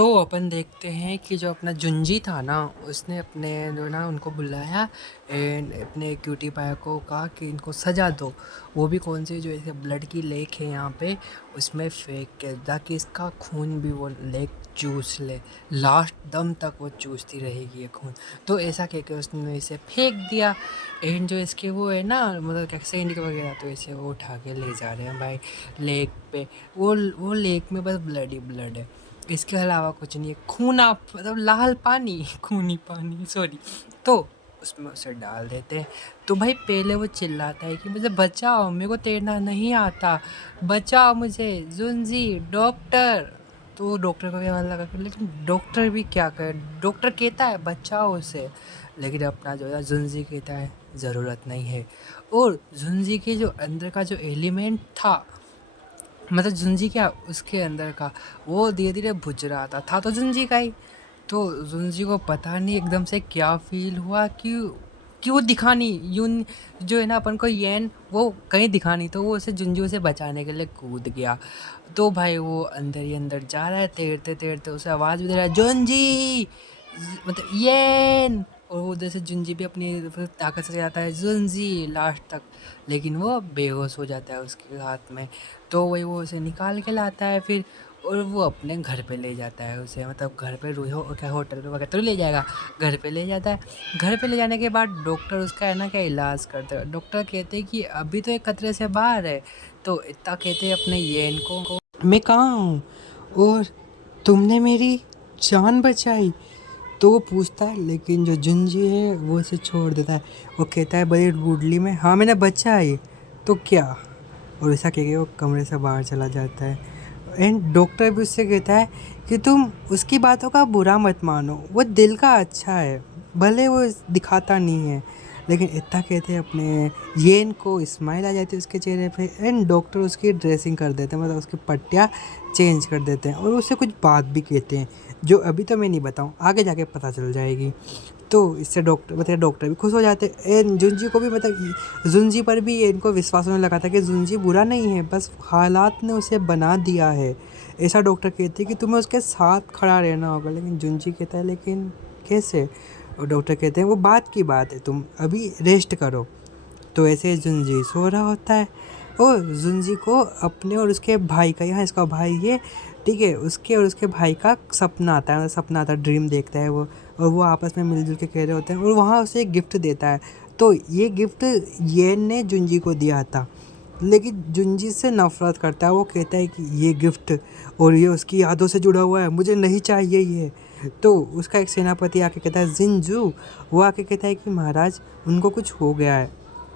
तो अपन देखते हैं कि जो अपना जुंजी था ना, उसने अपने जो ना उनको बुलाया एंड अपने क्यूटी पाई को कहा कि इनको सजा दो। वो भी कौन सी, जो ऐसे ब्लड की लेक है यहाँ पे, उसमें फेंक के, ताकि इसका खून भी वो लेक चूस ले, लास्ट दम तक वो चूसती रहेगी ये खून। तो ऐसा कह के उसने इसे फेंक दिया। एंड जो इसके वो है ना, मतलब कैसे इंडिक वगैरह, तो इसे वो उठा के ले जा रहे हैं भाई लेक पे। वो लेक में बस ब्लड ही ब्लड है, इसके अलावा कुछ नहीं है। खूना मतलब लाल पानी, खूनी पानी, सॉरी। तो उसमें उसे डाल देते हैं। तो भाई पहले वो चिल्लाता है कि मुझे बचाओ, मेरे को तैरना नहीं आता, बचाओ मुझे जुंजी डॉक्टर। तो डॉक्टर को भी हमारा लगा, लेकिन डॉक्टर भी क्या करे, डॉक्टर कहता है बचाओ उसे, लेकिन अपना जो है जुंजी कहता है ज़रूरत नहीं है। और जुंजी के जो अंदर का जो एलिमेंट था, मतलब जुंजी क्या उसके अंदर का, वो धीरे धीरे बुझ रहा था तो जुंजी का ही। तो जुंजी को पता नहीं एकदम से क्या फील हुआ कि वो दिखा नहीं, यून जो है ना अपन को येन, वो कहीं दिखा नहीं, तो वो उसे जुंजी उसे बचाने के लिए कूद गया। तो भाई वो अंदर ही अंदर जा रहा है, तैरते तैरते उसे आवाज़ भी दे रहा है जुंजी, मतलब येन। और वो जैसे जुंजी भी अपनी ताकत से जाता है जुंजी लास्ट तक, लेकिन वो बेहोश हो जाता है उसके हाथ में। तो वही वो उसे निकाल के लाता है फिर, और वो अपने घर पे ले जाता है उसे, मतलब घर पे क्या होटल पे वगैरह तो ले जाएगा, घर पे ले जाता है। घर पे ले जाने के बाद डॉक्टर उसका है ना क्या इलाज करते हैं। डॉक्टर कहते हैं कि अभी तो ये खतरे से बाहर है। तो इतना कहते हैं अपने येन को, मैं कहाँ हूँ और तुमने मेरी जान बचाई। तो वो पूछता है, लेकिन जो जुंजी है वो उसे छोड़ देता है। वो कहता है बड़ी रूडली में, हाँ मैंने बचाई तो क्या, और ऐसा कह के वो कमरे से बाहर चला जाता है। एंड डॉक्टर भी उससे कहता है कि तुम उसकी बातों का बुरा मत मानो, वो दिल का अच्छा है, भले वो दिखाता नहीं है। लेकिन इतना कहते हैं अपने येन को स्माइल आ जाती है उसके चेहरे पे। एंड डॉक्टर उसकी ड्रेसिंग कर देते हैं, मतलब उसकी पट्टियाँ चेंज कर देते हैं, और उससे कुछ बात भी कहते हैं जो अभी तो मैं नहीं बताऊँ, आगे जाके पता चल जाएगी। तो इससे डॉक्टर भी खुश हो जाते हैं। एंड जुंजी को भी, मतलब जुंजी पर भी ये इनको विश्वास होने लगा था कि जुंजी बुरा नहीं है, बस हालात ने उसे बना दिया है। ऐसा डॉक्टर कहते हैं कि तुम्हें उसके साथ खड़ा रहना होगा। लेकिन जुंजी कहता है लेकिन कैसे। और डॉक्टर कहते हैं वो बात की बात है, तुम अभी रेस्ट करो। तो ऐसे जुंजी सो रहा होता है, और जुंजी को अपने और उसके भाई का, यहाँ इसका भाई है ठीक है, उसके और उसके भाई का सपना आता है, मतलब सपना आता है, ड्रीम देखता है वो। और वो आपस में मिलजुल के कह रहे होते हैं, और वहाँ उसे एक गिफ्ट देता है। तो ये गिफ्ट येन ने जुंजी को दिया था, लेकिन जुंजी से नफरत करता है। वो कहता है कि ये गिफ्ट और ये उसकी यादों से जुड़ा हुआ है, मुझे नहीं चाहिए ये। तो उसका एक सेनापति आके कहता है जिंजू, वो आके कहता है कि महाराज उनको कुछ हो गया है।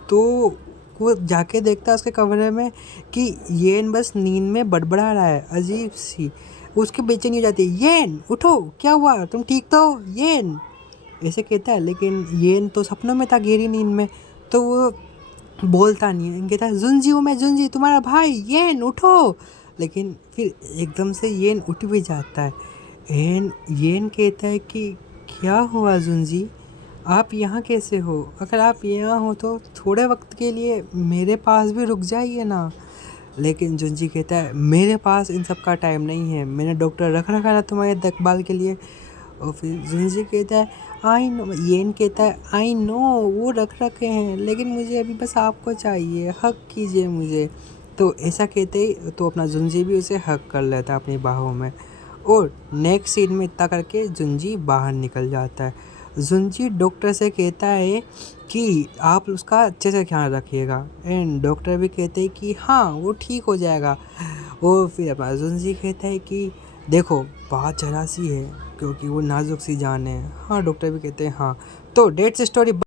तो वो जाके देखता है उसके कमरे में कि येन बस नींद में बड़बड़ा रहा है अजीब सी। उसकी बेचैनी हो जाती है, येन उठो, क्या हुआ, तुम ठीक तो हो येन, ऐसे कहता है। लेकिन येन तो सपनों में था, गहरी नींद में, तो वो बोलता नहीं है। कहता है जुंजी हूँ मैं, जुंजी तुम्हारा भाई, येन उठो। लेकिन फिर एकदम से येन उठ भी जाता है। येन कहता है कि क्या हुआ जुंजी, आप यहाँ कैसे हो, अगर आप यहाँ हो तो थोड़े वक्त के लिए मेरे पास भी रुक जाइए ना। लेकिन जुंजी कहता है मेरे पास इन सब का टाइम नहीं है, मैंने डॉक्टर रख रखा ना तुम्हारे देखभाल के लिए। और फिर जुंजी कहता है आई नो, येन कहता है आई नो वो रख रखे हैं, लेकिन मुझे अभी बस आपको चाहिए, हक कीजिए मुझे। तो ऐसा कहते ही तो अपना जुंजी भी उसे हक कर लेता है अपनी बाहों में। और नेक्स्ट सीन में इतना करके जुंजी बाहर निकल जाता है। जुंजी डॉक्टर से कहता है कि आप उसका अच्छे से ख्याल रखिएगा। एंड डॉक्टर भी कहते हैं कि हाँ वो ठीक हो जाएगा। और फिर अपना जुंजी कहता है कि देखो बात जरा सी है, क्योंकि वो नाजुक सी जान है। हाँ डॉक्टर भी कहते हैं हाँ। तो डेट्स स्टोरी।